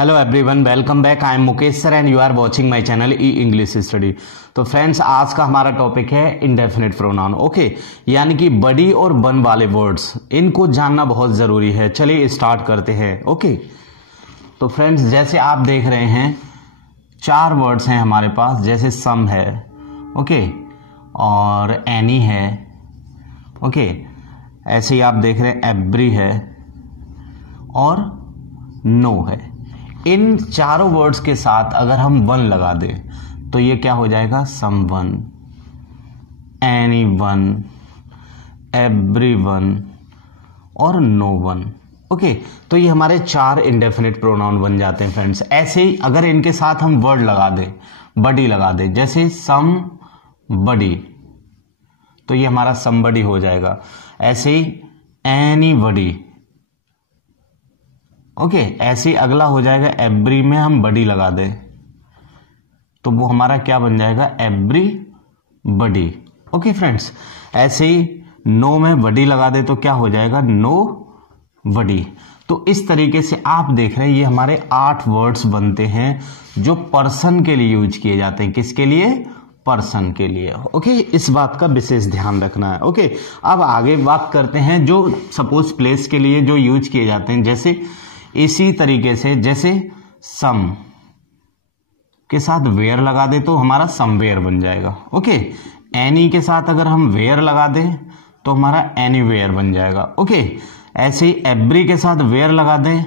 Hello everyone, welcome back. I am Mukesh sir and you are watching my channel E English study. तो friends, आज का हमारा topic है indefinite pronoun. Okay, यानी कि बडी और बन वाले वर्ड्स, इनको जानना बहुत जरूरी है। चलिए स्टार्ट करते हैं। ओके, तो फ्रेंड्स, जैसे आप देख रहे हैं 4 वर्ड्स हैं हमारे पास, जैसे सम है, ओके, और एनी है, ओके, ऐसे ही आप देख रहे हैं एवरी है और नो है। इन चारों वर्ड्स के साथ अगर हम वन लगा दें तो ये क्या हो जाएगा? Someone, anyone, everyone और नो वन। ओके, तो ये हमारे 4 इंडेफिनिट प्रोनाउन बन जाते हैं फ्रेंड्स। ऐसे ही अगर इनके साथ हम वर्ड लगा दें, बडी लगा दें, जैसे सम बडी, तो ये हमारा समबडी हो जाएगा। ऐसे ही एनी बडी, ओके, ऐसे ही अगला हो जाएगा एवरी में हम बडी लगा दें तो वो हमारा क्या बन जाएगा? एवरी बडी। ओके फ्रेंड्स, ऐसे ही नो में बडी लगा दे तो क्या हो जाएगा? नो बडी। तो इस तरीके से आप देख रहे हैं ये हमारे 8 वर्ड्स बनते हैं जो पर्सन के लिए यूज किए जाते हैं। किसके लिए? पर्सन के लिए। ओके, इस बात का विशेष ध्यान रखना है। ओके, अब आगे बात करते हैं जो सपोज प्लेस के लिए जो यूज किए जाते हैं। जैसे इसी तरीके से, जैसे सम के साथ वेयर लगा दे तो हमारा समवेयर बन जाएगा। ओके, एनी के साथ अगर हम वेयर लगा दें तो हमारा एनीवेयर बन जाएगा। ओके, ऐसे ही एवरी के साथ वेयर लगा दें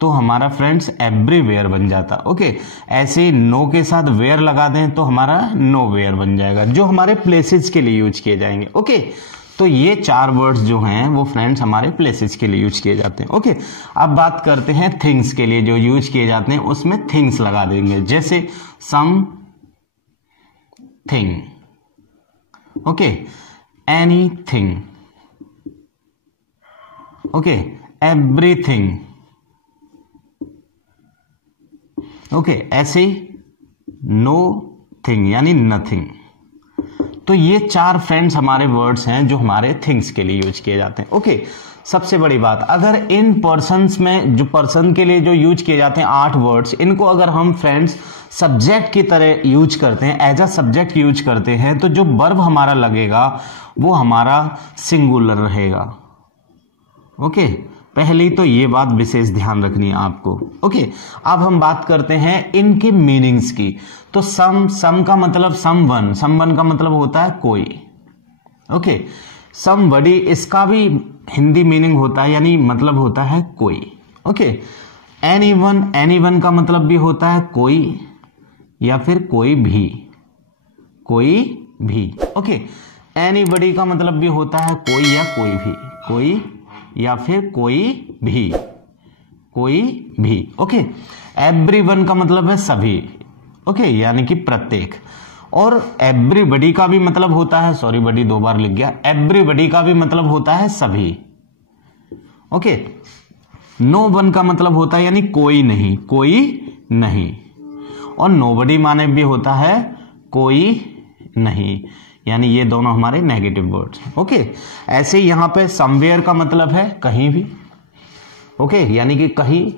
तो हमारा फ्रेंड्स एवरीवेयर बन जाता। ओके, ऐसे ही नो के साथ वेयर लगा दें तो हमारा नोवेयर बन जाएगा, जो हमारे प्लेसेस के लिए यूज किए जाएंगे। ओके, तो ये 4 वर्ड्स जो हैं वो फ्रेंड्स हमारे प्लेसेस के लिए यूज किए जाते हैं। ओके, अब बात करते हैं थिंग्स के लिए जो यूज किए जाते हैं, उसमें थिंग्स लगा देंगे। जैसे something, okay, anything, okay, everything, okay, ऐसे ही नो थिंग यानी नथिंग। तो ये 4 फ्रेंड्स हमारे वर्ड्स हैं जो हमारे थिंग्स के लिए यूज किए जाते हैं। ओके, सबसे बड़ी बात, अगर इन पर्सन्स में जो पर्सन के लिए जो यूज किए जाते हैं 8 वर्ड्स, इनको अगर हम फ्रेंड्स सब्जेक्ट की तरह यूज करते हैं, एज अ सब्जेक्ट यूज करते हैं, तो जो वर्ब हमारा लगेगा वो हमारा सिंगुलर रहेगा। ओके, पहली तो ये बात विशेष ध्यान रखनी है आपको। ओके, अब हम बात करते हैं इनकी मीनिंग्स की। तो सम का मतलब समवन का मतलब होता है कोई। ओके, समबडी, इसका भी हिंदी मीनिंग होता है, यानी मतलब होता है कोई। ओके, एनीवन का मतलब भी होता है कोई या फिर कोई भी। ओके, एनीबडी का मतलब भी होता है कोई या कोई भी, कोई या फिर कोई भी। ओके, एवरीवन का मतलब है सभी। ओके, यानी कि प्रत्येक। और एवरीबडी का भी मतलब होता है, सॉरी बडी 2 बार लिख गया, एवरीबडी का भी मतलब होता है सभी। ओके, नो वन का मतलब होता है यानी कोई नहीं। और नोबडी माने भी होता है कोई नहीं, यानी ये दोनों हमारे नेगेटिव वर्ड्स हैं। ओके, ऐसे ही यहां पे समवेयर का मतलब है कहीं भी। ओके, यानी कि कहीं।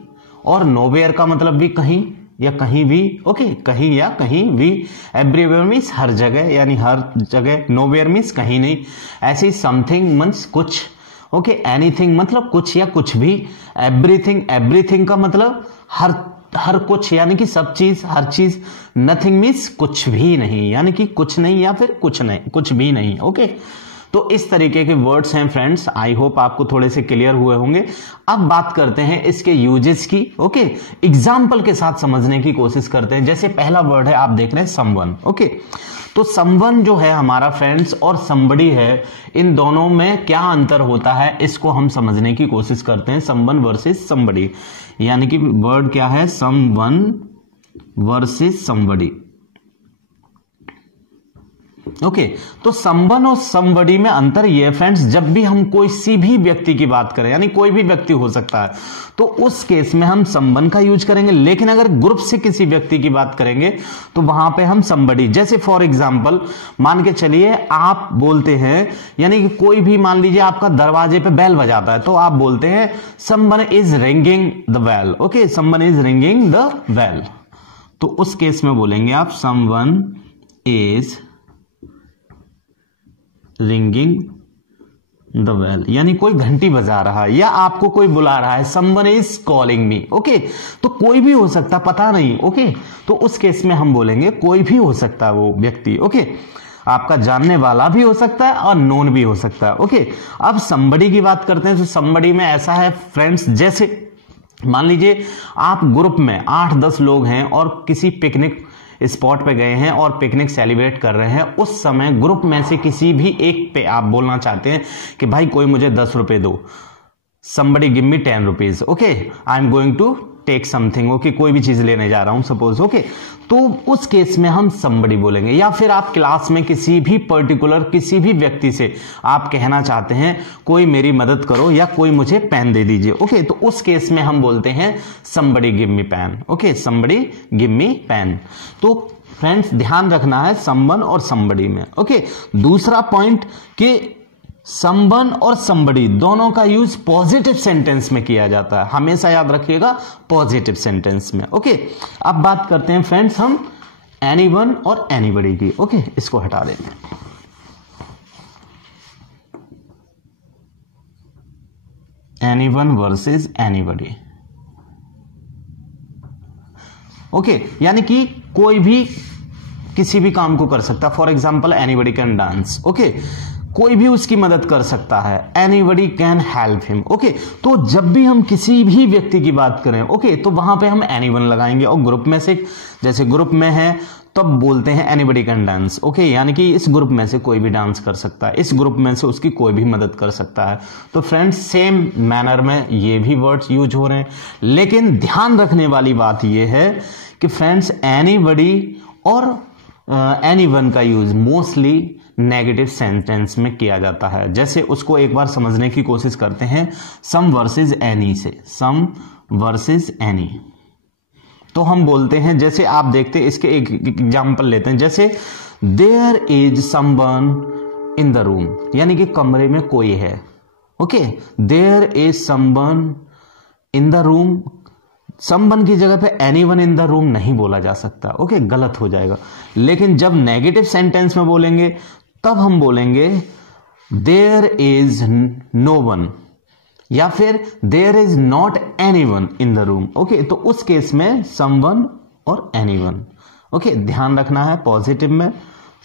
और नोवेयर का मतलब भी कहीं या कहीं भी। ओके, कहीं या कहीं भी। एवरीवेयर मीन्स हर जगह, यानी हर जगह। नोवेयर मीन्स कहीं नहीं। ऐसे ही समथिंग मीन्स कुछ। ओके, एनीथिंग मतलब कुछ या कुछ भी। एवरीथिंग का मतलब हर कुछ, यानी कि सब चीज, हर चीज। नथिंग मीन्स कुछ भी नहीं, यानी कि कुछ नहीं या फिर कुछ भी नहीं। ओके, तो इस तरीके के वर्ड्स हैं फ्रेंड्स। आई होप आपको थोड़े से क्लियर हुए होंगे। अब बात करते हैं इसके यूजेस की। ओके, एग्जाम्पल के साथ समझने की कोशिश करते हैं। जैसे पहला वर्ड है, आप देख रहे हैं समवन। ओके, तो समवन जो है हमारा फ्रेंड्स और समबडी है, इन दोनों में क्या अंतर होता है इसको हम समझने की कोशिश करते हैं। समवन वर्सेस समबडी, यानी कि वर्ड क्या है? Someone versus somebody. ओके तो समवन और समबडी में अंतर ये है फ्रेंड्स, जब भी हम कोई भी व्यक्ति की बात करें, यानी कोई भी व्यक्ति हो सकता है, तो उस केस में हम समवन का यूज करेंगे। लेकिन अगर ग्रुप से किसी व्यक्ति की बात करेंगे तो वहां पे हम समबडी, जैसे फॉर एग्जांपल मान के चलिए आप बोलते हैं, यानी कि कोई भी मान लीजिए आपका दरवाजे पे बेल बजाता है, तो आप बोलते हैं someone is ringing the bell. Okay, someone is ringing the bell, तो उस केस में बोलेंगे आप someone is ringing the bell, यानी कोई घंटी बजा रहा है या आपको कोई बुला रहा है, someone is calling me. Okay, तो कोई भी हो सकता, पता नहीं। ओके, तो उस केस में हम बोलेंगे कोई भी हो सकता है वो व्यक्ति। ओके, आपका जानने वाला भी हो सकता है और नोन भी हो सकता है। ओके, अब समबडी की बात करते हैं, तो समबडी में ऐसा है फ्रेंड्स, जैसे मान लीजिए आप ग्रुप में 8-10 लोग हैं और किसी पिकनिक स्पॉट पे गए हैं और पिकनिक सेलिब्रेट कर रहे हैं। उस समय ग्रुप में से किसी भी एक पे आप बोलना चाहते हैं कि भाई कोई मुझे 10 रुपए दो, somebody give me 10 rupees, okay, I am going to take something, okay, कोई भी चीज लेने जा रहा हूं सपोज। ओके, तो उस केस में हम somebody बोलेंगे। या फिर आप क्लास में किसी भी पर्टिकुलर किसी भी व्यक्ति से आप कहना चाहते हैं कोई मेरी मदद करो या कोई मुझे पेन दे दीजिए। ओके, तो उस केस में हम बोलते हैं somebody give me pen। Okay, somebody give me pen। तो फ्रेंड्स ध्यान रखना है समवन और somebody में। ओके, दूसरा पॉइंट कि समवन और समबडी दोनों का यूज पॉजिटिव सेंटेंस में किया जाता है, हमेशा याद रखिएगा पॉजिटिव सेंटेंस में। ओके, अब बात करते हैं फ्रेंड्स हम एनीवन और एनीबडी की। ओके, इसको हटा देते हैं। Anyone versus anybody. ओके, यानी कि कोई भी किसी भी काम को कर सकता है। For example anybody can dance. Okay, कोई भी उसकी मदद कर सकता है, anybody can help him. Okay, तो जब भी हम किसी भी व्यक्ति की बात करें, ओके, तो वहां पे हम एनीवन लगाएंगे। और ग्रुप में से जैसे ग्रुप में है तब बोलते हैं एनीबडी कैन डांस। ओके, यानी कि इस ग्रुप में से कोई भी डांस कर सकता है, इस ग्रुप में से उसकी कोई भी मदद कर सकता है। तो फ्रेंड्स सेम मैनर में ये भी वर्ड्स यूज हो रहे हैं, लेकिन ध्यान रखने वाली बात ये है कि फ्रेंड्स एनीबडी और एनीवन का यूज मोस्टली नेगेटिव सेंटेंस में किया जाता है। जैसे उसको एक बार समझने की कोशिश करते हैं सम वर्सेस एनी से। सम वर्सेस एनी, तो हम बोलते हैं, जैसे आप देखते हैं, इसके एक एग्जांपल लेते हैं, जैसे there is someone in the room, यानी कि कमरे में कोई है। Okay, there is someone in the room, someone की जगह पे एनीवन इन द रूम नहीं बोला जा सकता। ओके, गलत हो जाएगा। लेकिन जब नेगेटिव सेंटेंस में बोलेंगे तब हम बोलेंगे देयर इज नो वन या फिर there is not anyone in the room. Okay, तो उस केस में समवन और एनीवन। ओके, ध्यान रखना है पॉजिटिव में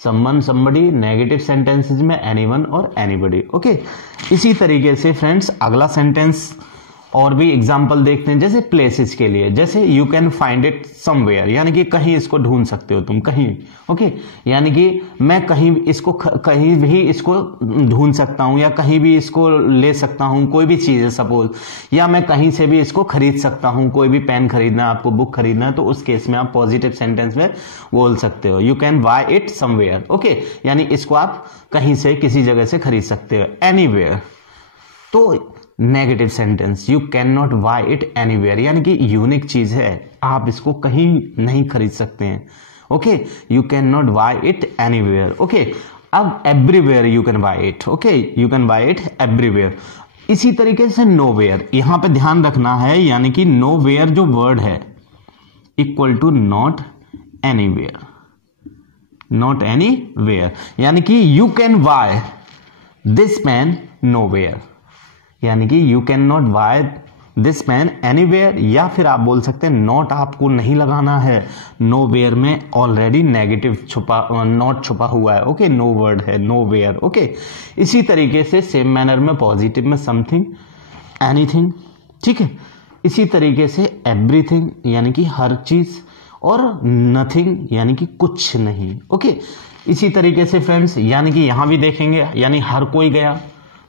समवन समबडी, नेगेटिव सेंटेंसेस में एनीवन और एनीबडी। ओके, इसी तरीके से फ्रेंड्स अगला सेंटेंस और भी एग्जाम्पल देखते हैं, जैसे प्लेसेस के लिए, जैसे you can find it somewhere, यानी कि कहीं इसको ढूंढ सकते हो तुम कहीं। ओके, यानी कि मैं कहीं इसको कहीं भी इसको ढूंढ सकता हूं या कहीं भी इसको ले सकता हूं, कोई भी चीज है सपोज, या मैं कहीं से भी इसको खरीद सकता हूं, कोई भी पेन खरीदना है, आपको बुक खरीदना है, तो उस केस में आप पॉजिटिव सेंटेंस में बोल सकते हो you can buy it somewhere. Okay, यानी इसको आप कहीं से किसी जगह से खरीद सकते हो। एनीवेयर तो negative sentence, you can not buy it anywhere, यानी कि यूनिक चीज है, आप इसको कहीं नहीं खरीद सकते हैं। Okay, you can not buy it anywhere. Okay, अब everywhere you can buy it. Okay, you can buy it everywhere. इसी तरीके से नोवेयर, यहां पे ध्यान रखना है, यानी कि नोवेयर जो वर्ड है equal to not anywhere. Not anywhere, यानी कि you can buy this pen nowhere, यानी कि you can not buy this pen anywhere. या फिर आप बोल सकते हैं नॉट आपको नहीं लगाना है, नोवेयर में ऑलरेडी नेगेटिव छुपा, नॉट छुपा हुआ है। ओके, नो वर्ड है नोवेयर। ओके, इसी तरीके से सेम मैनर में पॉजिटिव में समथिंग, एनीथिंग। ठीक है, इसी तरीके से एवरीथिंग यानी कि हर चीज, और नथिंग यानी कि कुछ नहीं। ओके, इसी तरीके से फ्रेंड्स यानी कि यहां भी देखेंगे, यानी हर कोई गया,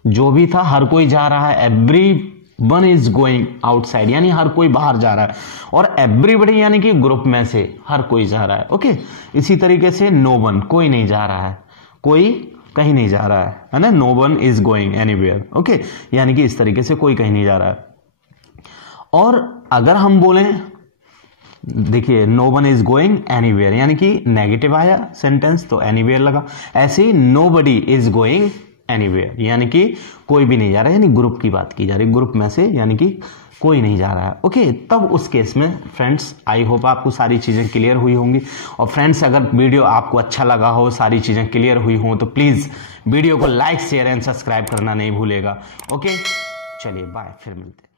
जो भी था हर कोई जा रहा है, एवरीवन इज गोइंग आउटसाइड, यानी हर कोई बाहर जा रहा है। और एवरीबडी यानी कि ग्रुप में से हर कोई जा रहा है। ओके, इसी तरीके से नो वन, कोई नहीं जा रहा है। कोई कहीं नहीं जा रहा है ना, no one is going anywhere. Okay, यानी कि इस तरीके से कोई कहीं नहीं जा रहा है। और अगर हम बोलें, देखिए no one is going anywhere यानी कि नेगेटिव आया सेंटेंस तो एनीवेयर लगा। ऐसे ही नोबडी इज गोइंग एनीवेयर यानी कि कोई भी नहीं जा रहा है, यानी ग्रुप की बात की जा रही है, ग्रुप में से यानी कि कोई नहीं जा रहा है। ओके, तब उस केस में फ्रेंड्स आई होप आपको सारी चीजें क्लियर हुई होंगी। और फ्रेंड्स अगर वीडियो आपको अच्छा लगा हो, सारी चीजें क्लियर हुई हो, तो प्लीज वीडियो को लाइक शेयर एंड सब्सक्राइब करना नहीं भूलेगा। ओके, चलिए बाय, फिर मिलते हैं।